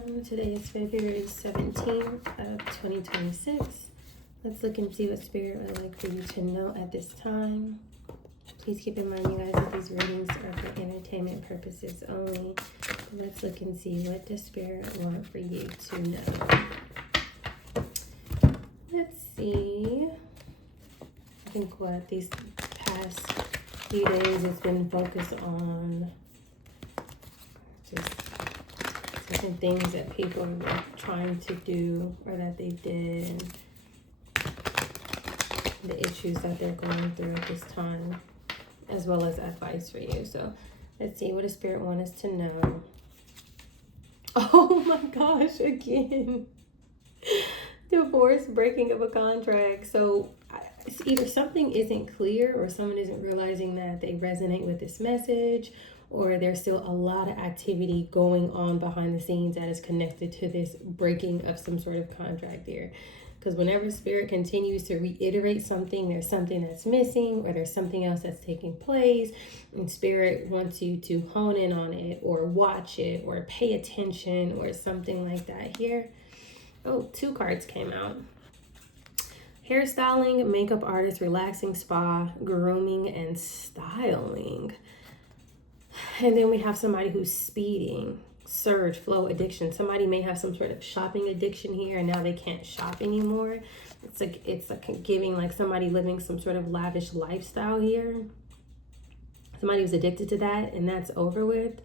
Today is February 17th of 2026. Let's look and see what Spirit would like for you to know at this time. Please keep in mind, you guys, that these readings are for entertainment purposes only. Let's look and see what does Spirit want for you to know. Let's see. I think what these past few days has been focused on just different things that people are trying to do or that they did, the issues that they're going through at this time, as well as advice for you. So let's see, what does Spirit want us to know? Oh my gosh, again. Divorce, breaking of a contract. So it's either something isn't clear or someone isn't realizing that they resonate with this message, or there's still a lot of activity going on behind the scenes that is connected to this breaking of some sort of contract here. Because whenever Spirit continues to reiterate something, there's something that's missing or there's something else that's taking place, and Spirit wants you to hone in on it or watch it or pay attention or something like that here. Oh, 2 cards came out. Hairstyling, makeup artist, relaxing spa, grooming, and styling. And then we have somebody who's speeding, surge, flow, addiction. Somebody may have some sort of shopping addiction here, and now they can't shop anymore. It's like giving like somebody living some sort of lavish lifestyle here. Somebody who's addicted to that, and that's over with.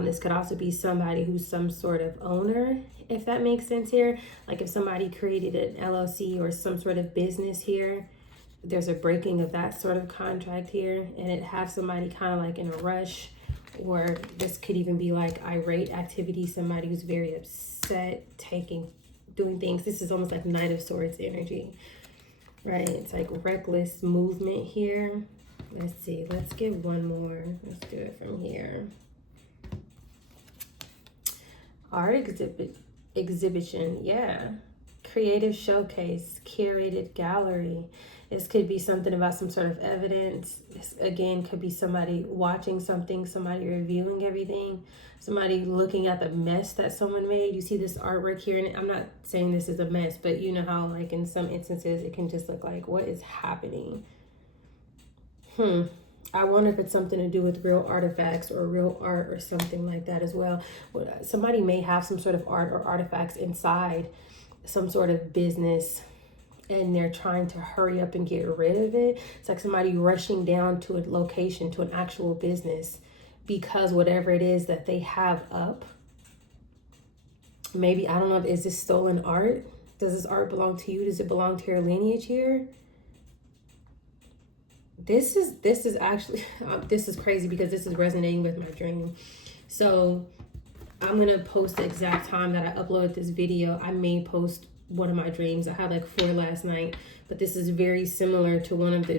This could also be somebody who's some sort of owner, if that makes sense here. Like if somebody created an LLC or some sort of business here, there's a breaking of that sort of contract here, and it have somebody kind of like in a rush. Or this could even be like irate activity, somebody who's very upset, doing things. This is almost like Knight of Swords energy, right? It's like reckless movement here. Let's see, let's get one more. Let's do it from here. Art exhibition, yeah. Creative showcase, curated gallery. This could be something about some sort of evidence. This, again, could be somebody watching something, somebody reviewing everything, somebody looking at the mess that someone made. You see this artwork here, and I'm not saying this is a mess, but you know how like in some instances it can just look like, what is happening? I wonder if it's something to do with real artifacts or real art or something like that as well. Somebody may have some sort of art or artifacts inside some sort of business, and they're trying to hurry up and get rid of it. It's like somebody rushing down to a location, to an actual business, because whatever it is that they have up, maybe, I don't know, is this stolen art? Does this art belong to you? Does it belong to your lineage here? This is actually, this is crazy because this is resonating with my dream. So I'm going to post the exact time that I uploaded this video. I may post one of my dreams. I had like 4 last night, but this is very similar to one of the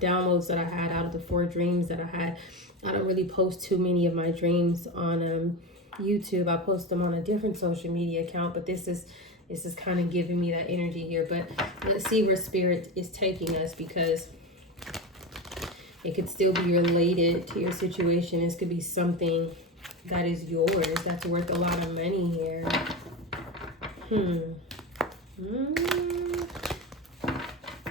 downloads that I had out of the 4 dreams that I had. I don't really post too many of my dreams on YouTube. I post them on a different social media account, but this is kind of giving me that energy here. But let's see where Spirit is taking us, because it could still be related to your situation. This could be something that is yours, that's worth a lot of money here.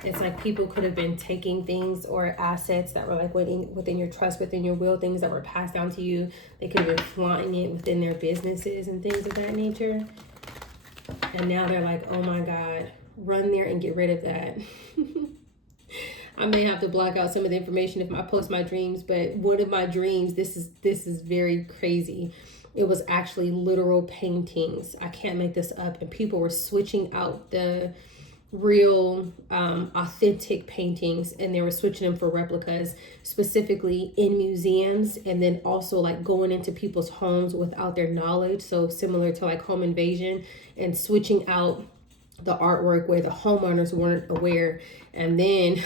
It's like people could have been taking things or assets that were like within your trust, within your will, things that were passed down to you. They could have been flaunting it within their businesses and things of that nature. And now they're like, oh my God, run there and get rid of that. I may have to block out some of the information if I post my dreams, but one of my dreams, this is very crazy. It was actually literal paintings. I can't make this up. And people were switching out the real authentic paintings, and they were switching them for replicas, specifically in museums, and then also like going into people's homes without their knowledge. So similar to like home invasion, and switching out the artwork where the homeowners weren't aware. And then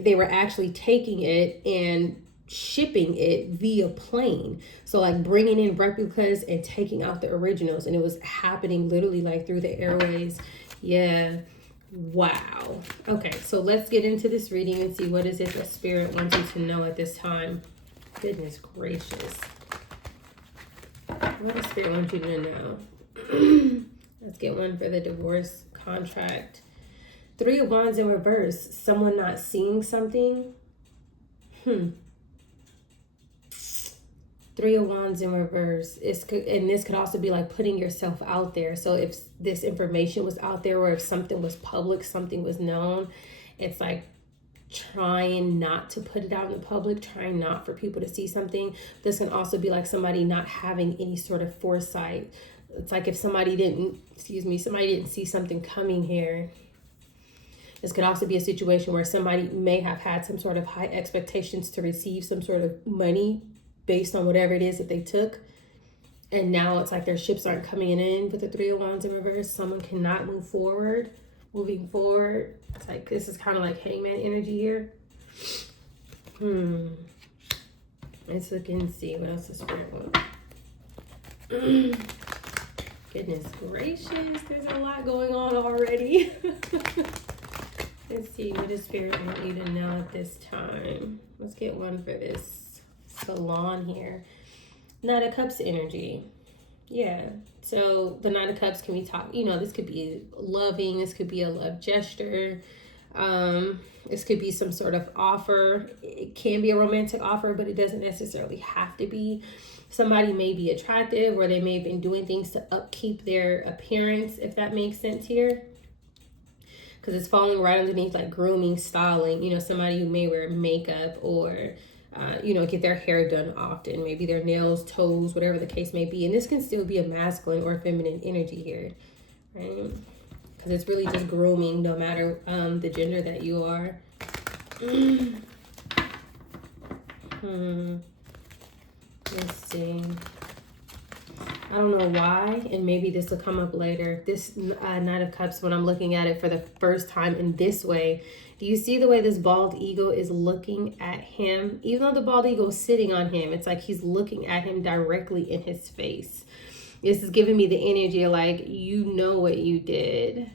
they were actually taking it and shipping it via plane. So like bringing in replicas and taking out the originals, and it was happening literally like through the airways. Yeah. Wow. Okay, so let's get into this reading and see what is it that Spirit wants you to know at this time. Goodness gracious. What does Spirit want you to know? Let's get one for the divorce contract. 3 of Wands in reverse. Someone not seeing something. 3 of Wands in reverse. And this could also be like putting yourself out there. So if this information was out there, or if something was public, something was known, it's like trying not to put it out in the public, trying not for people to see something. This can also be like somebody not having any sort of foresight. It's like if somebody didn't see something coming here. This could also be a situation where somebody may have had some sort of high expectations to receive some sort of money based on whatever it is that they took. And now it's like their ships aren't coming in with the 3 of Wands in reverse. Someone cannot move forward. Moving forward. It's like this is kind of like Hangman energy here. Let's look and see what else the Spirit wants. Goodness gracious, there's a lot going on already. Let's see, what does Spirit want you to know at this time? Let's get one for this Salon here. Knight of Cups energy. Yeah, so the Knight of Cups can be this could be loving, this could be a love gesture. This could be some sort of offer. It can be a romantic offer, but it doesn't necessarily have to be. Somebody may be attractive, or they may have been doing things to upkeep their appearance, if that makes sense here. Because it's falling right underneath like grooming, styling. Somebody who may wear makeup or, get their hair done often. Maybe their nails, toes, whatever the case may be. And this can still be a masculine or feminine energy here, right? Because it's really just grooming, no matter the gender that you are. Let's see. I don't know why, and maybe this will come up later. This Knight of Cups, when I'm looking at it for the first time in this way, do you see the way this bald eagle is looking at him? Even though the bald eagle is sitting on him, it's like he's looking at him directly in his face. This is giving me the energy of like, you know what you did.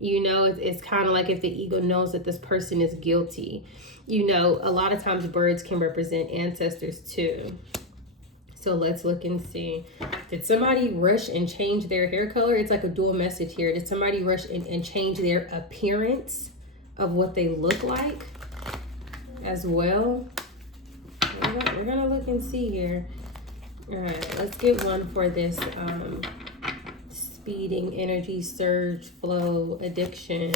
It's kind of like if the eagle knows that this person is guilty. A lot of times birds can represent ancestors too. So let's look and see. Did somebody rush and change their hair color? It's like a dual message here. Did somebody rush and change their appearance of what they look like as well? We're going to look and see here. All right, let's get one for this speeding, energy, surge, flow, addiction.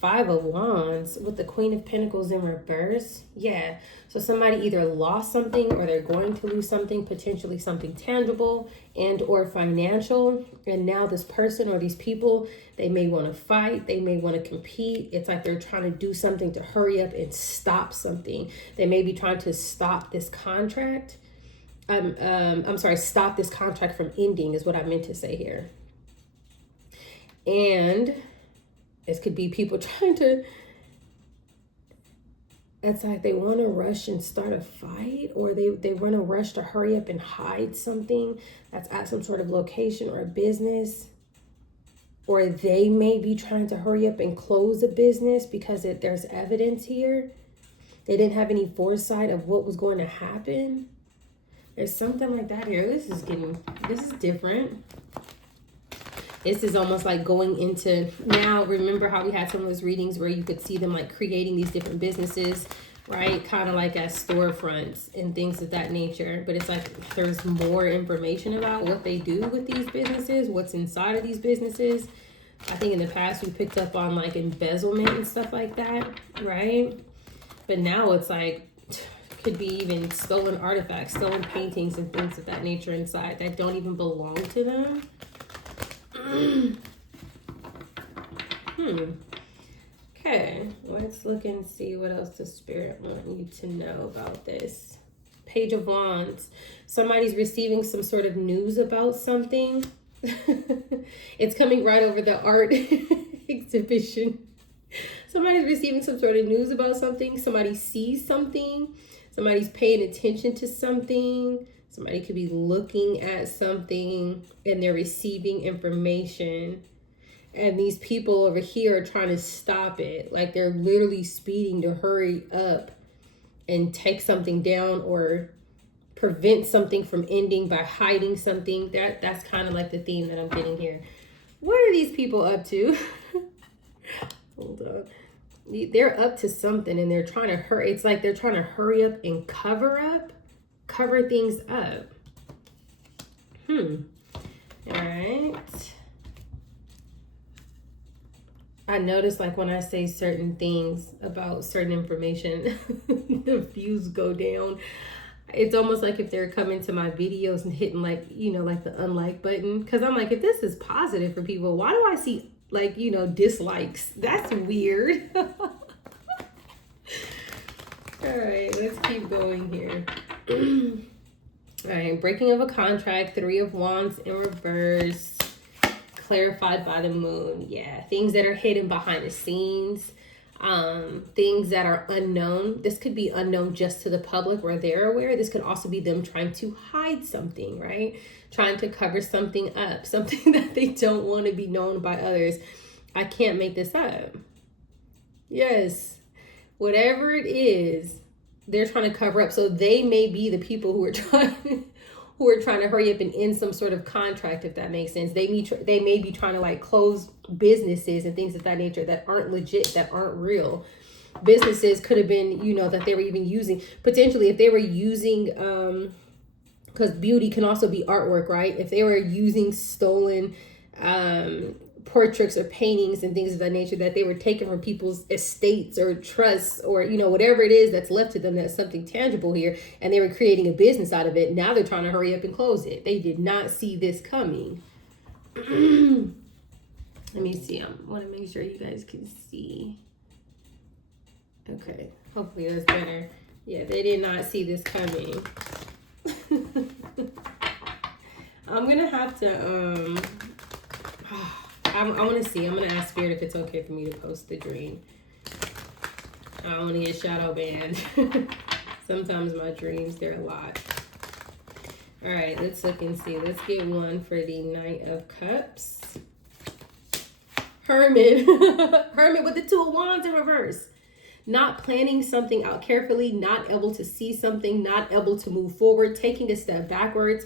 5 of Wands with the Queen of Pentacles in reverse. Yeah, so somebody either lost something, or they're going to lose something, potentially something tangible and or financial. And now this person or these people, they may want to fight, they may want to compete. It's like they're trying to do something to hurry up and stop something. They may be trying to stop this contract. Stop this contract from ending is what I meant to say here. And this could be people trying to, it's like they want to rush and start a fight, or they want to rush to hurry up and hide something that's at some sort of location or a business. Or they may be trying to hurry up and close a business because there's evidence here. They didn't have any foresight of what was going to happen. There's something like that here. This is different. This is almost like going into, now remember how we had some of those readings where you could see them like creating these different businesses, right? Kind of like as storefronts and things of that nature. But it's like there's more information about what they do with these businesses, what's inside of these businesses. I think in the past we picked up on like embezzlement and stuff like that, right? But now it's like, could be even stolen artifacts, stolen paintings and things of that nature inside that don't even belong to them. Okay, let's look and see what else the Spirit wants you to know about this. Page of Wands. Somebody's receiving some sort of news about something. It's coming right over the art exhibition. Somebody's receiving some sort of news about something. Somebody sees something. Somebody's paying attention to something. Somebody could be looking at something and they're receiving information. And these people over here are trying to stop it. Like they're literally speeding to hurry up and take something down or prevent something from ending by hiding something. That's kind of like the theme that I'm getting here. What are these people up to? Hold on. They're up to something and they're trying to hurry. It's like they're trying to hurry up and cover things up. All right. I notice like when I say certain things about certain information, the views go down. It's almost like if they're coming to my videos and hitting like, you know, like the unlike button. Because I'm like, if this is positive for people, why do I see like, you know, dislikes? That's weird. All right, let's keep going here. All right, breaking of a contract, 3 of Wands in reverse, clarified by the moon. Yeah, things that are hidden behind the scenes, things that are unknown. This could be unknown just to the public where they're aware. This could also be them trying to hide something, right? Trying to cover something up, something that they don't want to be known by others. I can't make this up. Yes, whatever it is, they're trying to cover up. So they may be the people who are trying to hurry up and end some sort of contract, if that makes sense. They may be trying to like close businesses and things of that nature that aren't legit, that aren't real. Businesses could have been, you know, that they were even using, potentially if they were using, because beauty can also be artwork, right? If they were using stolen portraits or paintings and things of that nature that they were taking from people's estates or trusts or, you know, whatever it is that's left to them, that's something tangible here, and they were creating a business out of it. Now they're trying to hurry up and close it. They did not see this coming. Let me see. I want to make sure you guys can see. Okay, hopefully that's better. Yeah, they did not see this coming. I'm gonna have to I want to see. I'm going to ask Spirit if it's okay for me to post the dream. I don't want to get shadow banned. Sometimes my dreams, they're a lot. All right, let's look and see. Let's get one for the Knight of Cups. Hermit. Hermit with the 2 of Wands in reverse. Not planning something out carefully, not able to see something, not able to move forward, taking a step backwards.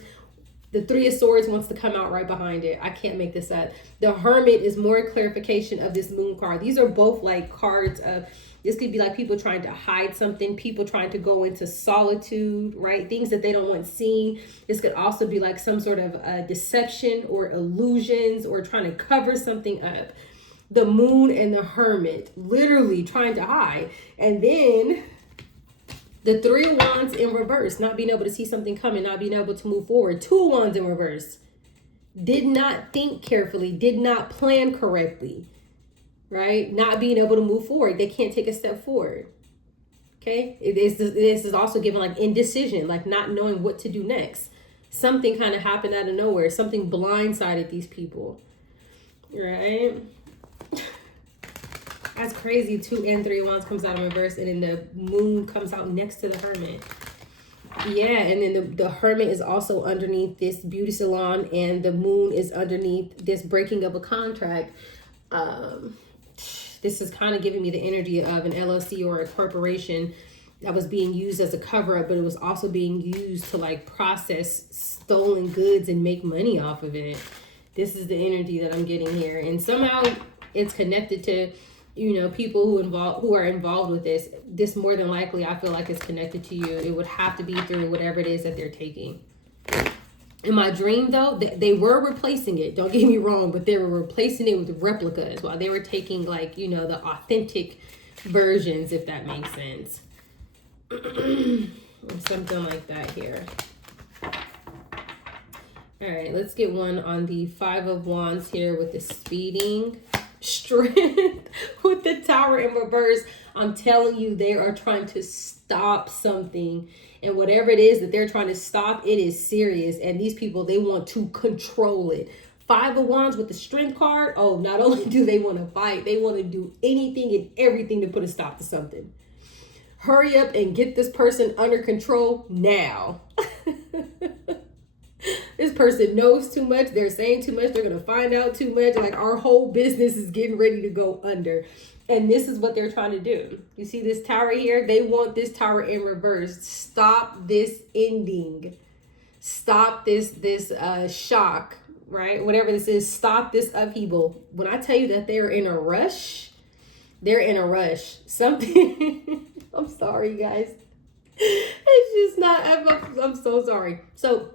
The 3 of Swords wants to come out right behind it. I can't make this up. The Hermit is more clarification of this moon card. These are both like cards of, this could be like people trying to hide something, people trying to go into solitude, right? Things that they don't want seen. This could also be like some sort of deception or illusions or trying to cover something up. The Moon and the Hermit, literally trying to hide. And then the 3 of Wands in reverse, not being able to see something coming, not being able to move forward. 2 of Wands in reverse. Did not think carefully, did not plan correctly, right? Not being able to move forward. They can't take a step forward. Okay? This is also given like indecision, like not knowing what to do next. Something kind of happened out of nowhere. Something blindsided these people, right? That's crazy. 2 and 3 of Wands comes out in reverse, and then the Moon comes out next to the Hermit. Yeah, and then the Hermit is also underneath this beauty salon, and the Moon is underneath this breaking of a contract. This is kind of giving me the energy of an LLC or a corporation that was being used as a cover-up, but it was also being used to like process stolen goods and make money off of it. This is the energy that I'm getting here, and somehow it's connected to, you know, people who are involved with this. This more than likely, I feel like it's connected to you. It would have to be through whatever it is that they're taking. In my dream, though, they were replacing it. Don't get me wrong, but they were replacing it with replicas while they were taking, like, you know, the authentic versions, if that makes sense. Something like that here. All right, let's get one on the 5 of Wands here with the speeding. Strength with the Tower in reverse. I'm telling you, they are trying to stop something, and whatever it is that they're trying to stop, it is serious, and these people, they want to control it. 5 of Wands with the Strength card. Oh, not only do they want to fight, they want to do anything and everything to put a stop to something. Hurry up and get this person under control now. This person knows too much, they're saying too much, they're gonna find out too much, like our whole business is getting ready to go under. And this is what they're trying to do. You see this tower here? They want this tower in reverse. Stop this ending. Stop this shock, right? Whatever this is, stop this upheaval. When I tell you that they're in a rush, they're in a rush. Something, I'm sorry, guys. It's just not, I'm so sorry. So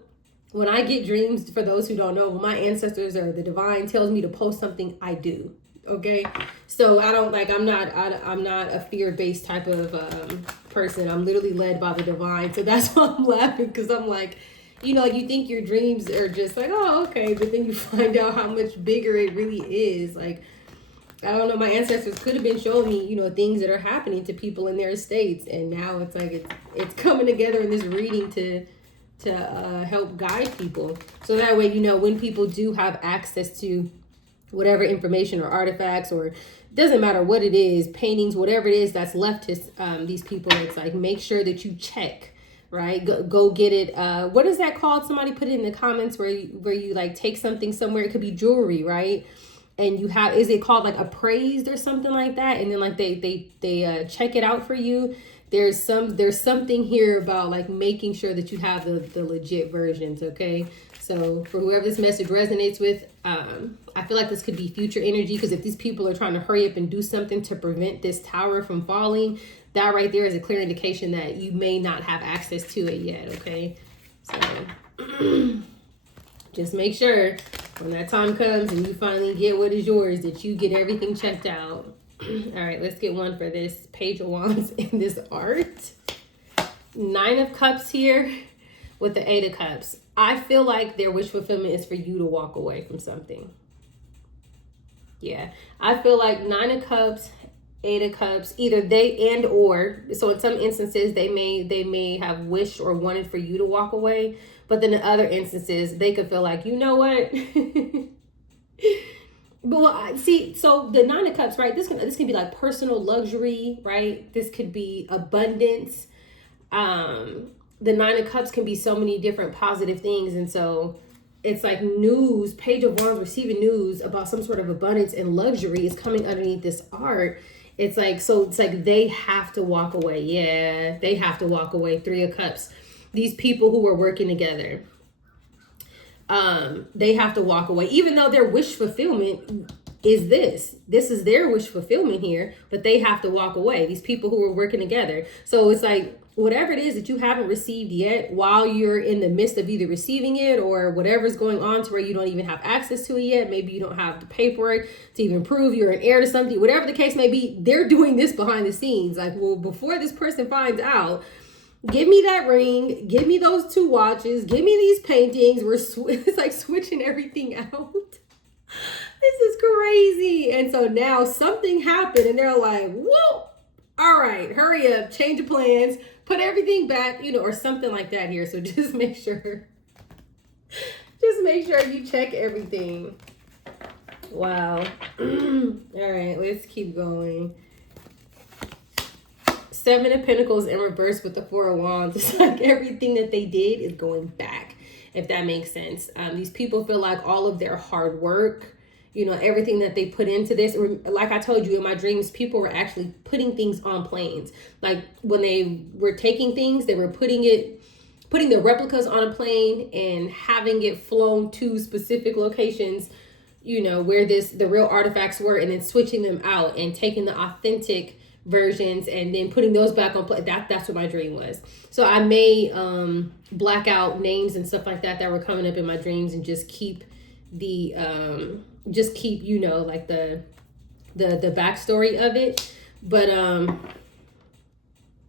when I get dreams, for those who don't know, when my ancestors or the divine tells me to post something, I do. Okay, so I don't like, I'm not a fear-based type of person. I'm literally led by the divine. So that's why I'm laughing, because I'm like, you know, you think your dreams are just like, oh, okay, but then you find out how much bigger it really is. Like, I don't know, my ancestors could have been showing me, you know, things that are happening to people in their estates, and now it's like it's coming together in this reading to help guide people. So that way, you know, when people do have access to whatever information or artifacts, or doesn't matter what it is, paintings, whatever it is that's left to these people, it's like, make sure that you check, right? Go get it. What is that called? Somebody put it in the comments, where you like take something somewhere. It could be jewelry, right? And you have, is it called like appraised or something like that? And then like they check it out for you. There's something here about like making sure that you have the legit versions. Okay. So for whoever this message resonates with, I feel like this could be future energy, because if these people are trying to hurry up and do something to prevent this tower from falling, that right there is a clear indication that you may not have access to it yet, okay? So just make sure when that time comes and you finally get what is yours, that you get everything checked out. All right, let's get one for this Page of Wands in this art. 9 of Cups here with the 8 of Cups. I feel like their wish fulfillment is for you to walk away from something. Yeah, I feel like 9 of Cups, 8 of Cups, either they and or, so in some instances they may have wished or wanted for you to walk away, but then in other instances they could feel like, you know what? But well, see, so the 9 of Cups, right? This can be like personal luxury, right? This could be abundance. The 9 of Cups can be so many different positive things. And so it's like news, Page of Wands receiving news about some sort of abundance and luxury is coming underneath this art. It's like, so it's like they have to walk away. Yeah, they have to walk away. 3 of Cups. These people who are working together, they have to walk away, even though their wish fulfillment is this is their wish fulfillment here, but they have to walk away. These people who are working together. So it's like, whatever it is that you haven't received yet, while you're in the midst of either receiving it or whatever's going on to where you don't even have access to it yet, maybe you don't have the paperwork to even prove you're an heir to something, whatever the case may be, they're doing this behind the scenes. Like, well, before this person finds out, give me that ring, give me those 2 watches, give me these paintings. It's like switching everything out. This is crazy. And so now something happened and they're like, whoa, all right, hurry up, change of plans, put everything back, you know, or something like that here. So just make sure you check everything. Wow. All right, let's keep going. 7 of Pentacles in reverse with the 4 of Wands. It's like everything that they did is going back, if that makes sense. These people feel like all of their hard work, you know, everything that they put into this, or like I told you in my dreams, people were actually putting things on planes. Like when they were taking things, they were putting the replicas on a plane and having it flown to specific locations, you know, where the real artifacts were, and then switching them out and taking the authentic versions and then putting those back on play. That's what my dream was. So I may black out names and stuff like that were coming up in my dreams, and just keep you know, like the backstory of it. But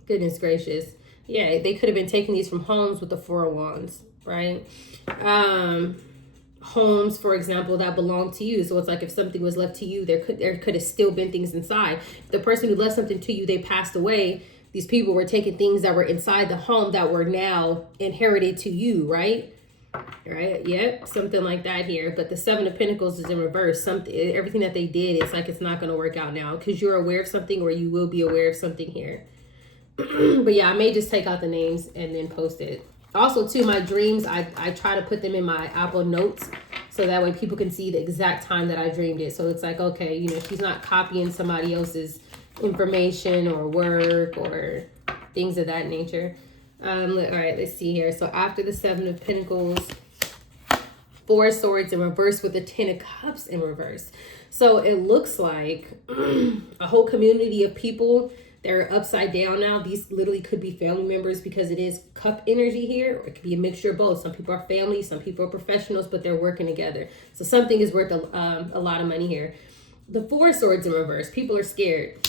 goodness gracious, yeah, they could have been taking these from homes with the 4 of Wands, right? Homes, for example, that belong to you. So it's like if something was left to you, there could have still been things inside. If the person who left something to you, they passed away, these people were taking things that were inside the home that were now inherited to you, right? Right? Yep, something like that here. But the 7 of Pentacles is in reverse. Everything that they did, it's like it's not going to work out now, because you're aware of something, or you will be aware of something here. But yeah, I may just take out the names and then post it. Also, too, my dreams, I try to put them in my Apple Notes so that way people can see the exact time that I dreamed it. So it's like, okay, you know, she's not copying somebody else's information or work or things of that nature. All right, let's see here. So after the Seven of Pentacles, Four of Swords in reverse with the Ten of Cups in reverse. So it looks like a whole community of people, they're upside down now. These literally could be family members because it is cup energy here. Or it could be a mixture of both. Some people are family, some people are professionals, but they're working together. So something is worth a lot of money here. The Four of Swords in reverse. People are scared.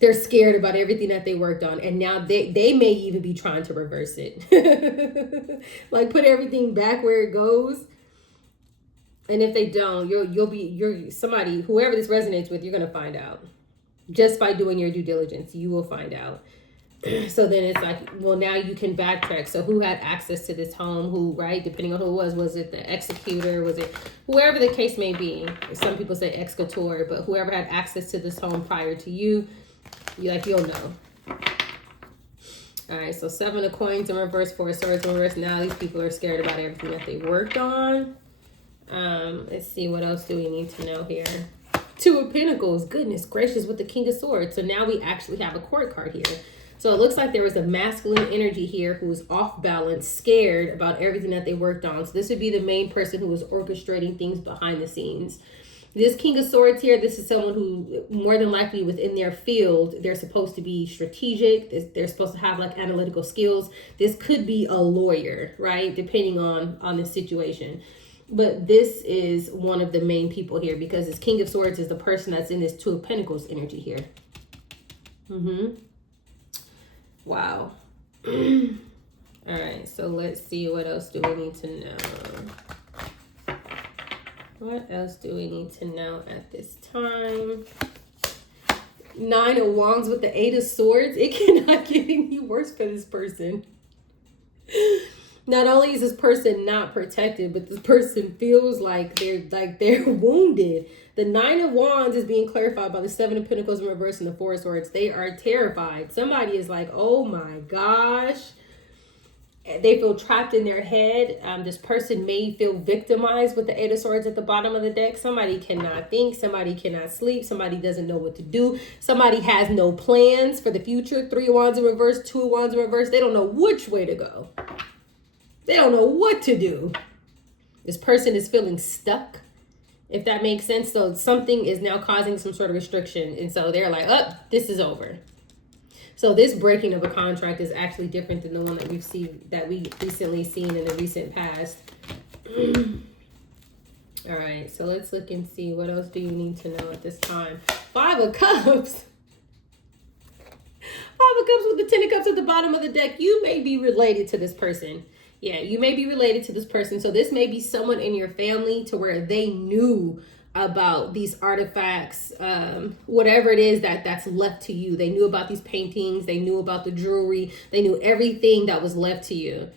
They're scared about everything that they worked on. And now they may even be trying to reverse it. Like put everything back where it goes. And if they don't, you're somebody, whoever this resonates with, you're going to find out. Just by doing your due diligence, you will find out. So then it's like, well, now you can backtrack. So who had access to this home? Who, right? Depending on who it was it the executor? Was it whoever the case may be? Some people say executor, but whoever had access to this home prior to you, you'll know. All right, so Seven of Coins in reverse, Four of Swords in reverse. Now these people are scared about everything that they worked on. Let's see, what else do we need to know here? Two of Pentacles, goodness gracious, with the King of Swords. So now we actually have a court card here. So it looks like there was a masculine energy here who was off balance, scared about everything that they worked on. So this would be the main person who was orchestrating things behind the scenes. This King of Swords here, this is someone who more than likely within their field, they're supposed to be strategic. They're supposed to have like analytical skills. This could be a lawyer, right? Depending on the situation. But this is one of the main people here because this King of Swords is the person that's in this Two of Pentacles energy here. Wow. All right, so let's see, what else do we need to know? What else do we need to know at this time? Nine of Wands with the Eight of Swords. It cannot get any worse for this person. Not only is this person not protected, but this person feels like they're wounded. The Nine of Wands is being clarified by the Seven of Pentacles in reverse and the Four of Swords. They are terrified. Somebody is like, oh my gosh. They feel trapped in their head. This person may feel victimized with the Eight of Swords at the bottom of the deck. Somebody cannot think. Somebody cannot sleep. Somebody doesn't know what to do. Somebody has no plans for the future. Three of Wands in reverse, Two of Wands in reverse. They don't know which way to go. They don't know what to do. This person is feeling stuck, if that makes sense. So something is now causing some sort of restriction. And so they're like, oh, this is over. So this breaking of a contract is actually different than the one that we recently seen in the recent past. All right, so let's look and see, what else do you need to know at this time? Five of Cups. Five of Cups with the Ten of Cups at the bottom of the deck. You may be related to this person. Yeah, you may be related to this person. So this may be someone in your family to where they knew about these artifacts, whatever it is that's left to you. They knew about these paintings. They knew about the jewelry. They knew everything that was left to you.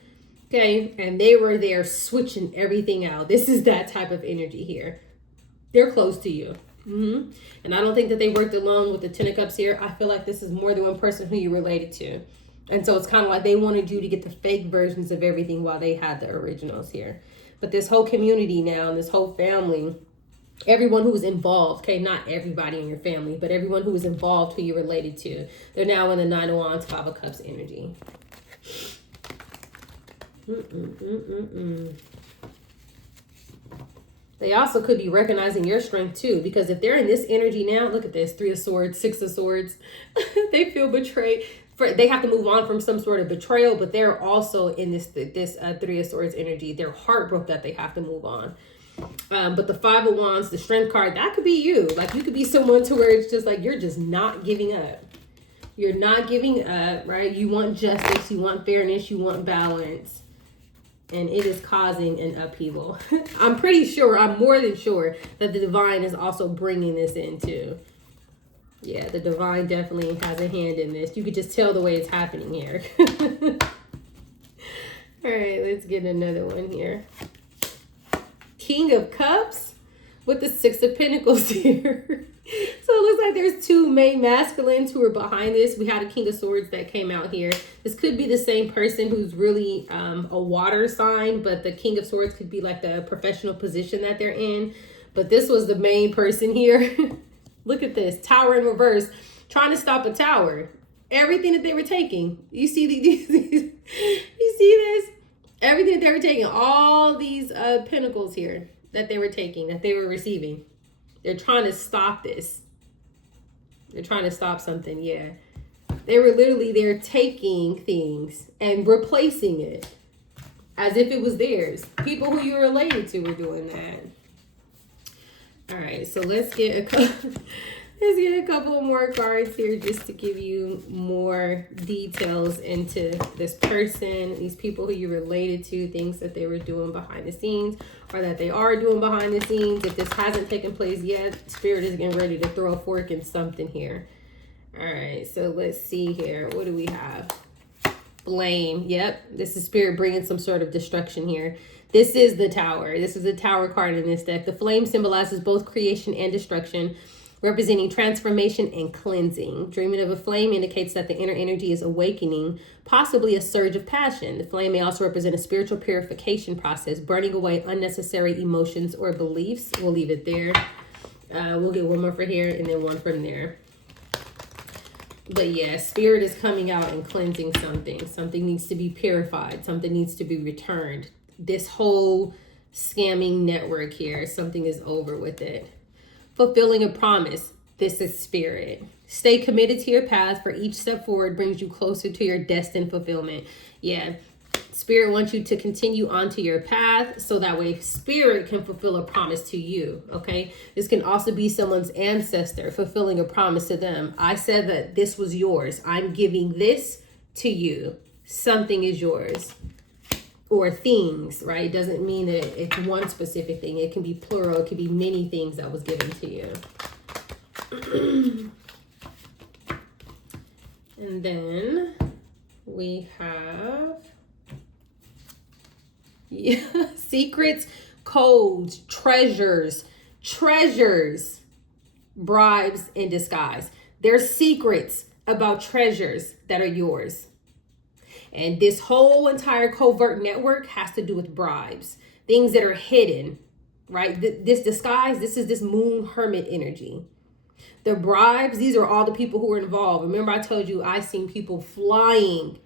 Okay, and they were there switching everything out. This is that type of energy here. They're close to you. And I don't think that they worked alone with the Ten of Cups here. I feel like this is more than one person who you're related to. And so it's kind of like they wanted you to get the fake versions of everything while they had the originals here. But this whole community now and this whole family, everyone who was involved, okay, not everybody in your family, but everyone who was involved who you're related to, they're now in the Nine of Wands, Five of Cups energy. They also could be recognizing your strength too, because if they're in this energy now, look at this, Three of Swords, Six of Swords, they feel betrayed. They have to move on from some sort of betrayal, but they're also in this Three of Swords energy. They're heartbroken that they have to move on. But the Five of Wands, the Strength card, that could be you. Like you could be someone to where it's just like you're just not giving up. You're not giving up, right? You want justice, you want fairness, you want balance. And it is causing an upheaval. I'm pretty sure, I'm more than sure that the divine is also bringing this in too. Yeah, the divine definitely has a hand in this. You could just tell the way it's happening here. All right, let's get another one here. King of Cups with the Six of Pentacles here. So it looks like there's two main masculines who are behind this. We had a King of Swords that came out here. This could be the same person who's really a water sign, but the King of Swords could be like the professional position that they're in. But this was the main person here. Look at this, Tower in reverse, trying to stop a tower. Everything that they were taking. You see these you see this? Everything that they were taking, all these pentacles here that they were taking, that they were receiving. They're trying to stop this. They're trying to stop something, yeah. They're taking things and replacing it as if it was theirs. People who you're related to were doing that. All right, so let's get a couple more cards here just to give you more details into this person, these people who you're related to, things that they were doing behind the scenes or that they are doing behind the scenes. If this hasn't taken place yet, Spirit is getting ready to throw a fork in something here. All right, so let's see here. What do we have? Blame. Yep, this is Spirit bringing some sort of destruction here. This is the Tower. This is the Tower card in this deck. The flame symbolizes both creation and destruction, representing transformation and cleansing. Dreaming of a flame indicates that the inner energy is awakening, possibly a surge of passion. The flame may also represent a spiritual purification process, burning away unnecessary emotions or beliefs. We'll leave it there. We'll get one more for here and then one from there. But yeah, Spirit is coming out and cleansing something. Something needs to be purified. Something needs to be returned. This whole scamming network here, something is over with it. Fulfilling a promise. This is Spirit. Stay committed to your path, for each step forward brings you closer to your destined fulfillment. Yeah, Spirit wants you to continue onto your path so that way Spirit can fulfill a promise to you, okay? This can also be someone's ancestor fulfilling a promise to them. I said that this was yours. I'm giving this to you. Something is yours. Or things, right? It doesn't mean that it's one specific thing. It can be plural. It could be many things that was given to you. And then we have secrets, codes, treasures, bribes in disguise. There's secrets about treasures that are yours. And this whole entire covert network has to do with bribes, things that are hidden, right? This disguise, this is this moon hermit energy. The bribes, these are all the people who are involved. Remember, I told you I seen people flying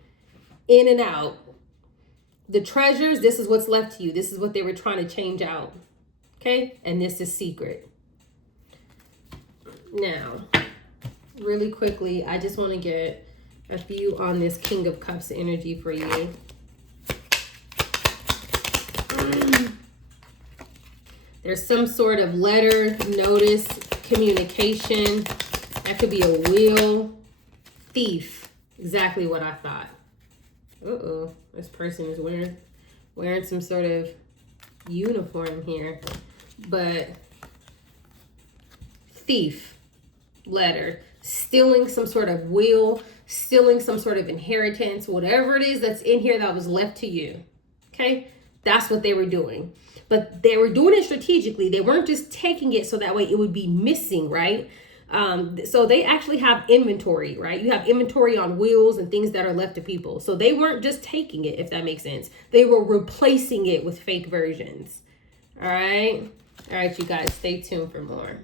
in and out. The treasures, this is what's left to you. This is what they were trying to change out. Okay? And this is secret. Now, really quickly, I just want to get a few on this King of Cups energy for you. There's some sort of letter, notice, communication. That could be a will. Thief. Exactly what I thought. Uh-oh. This person is wearing some sort of uniform here. But thief. Letter. Stealing some sort of will. Stealing some sort of inheritance, whatever it is that's in here that was left to you. Okay? That's what they were doing. But they were doing it strategically. They weren't just taking it so that way it would be missing, right? So they actually have inventory, right? You have inventory on wills and things that are left to people. So they weren't just taking it, if that makes sense. They were replacing it with fake versions. All right? All right, you guys, stay tuned for more.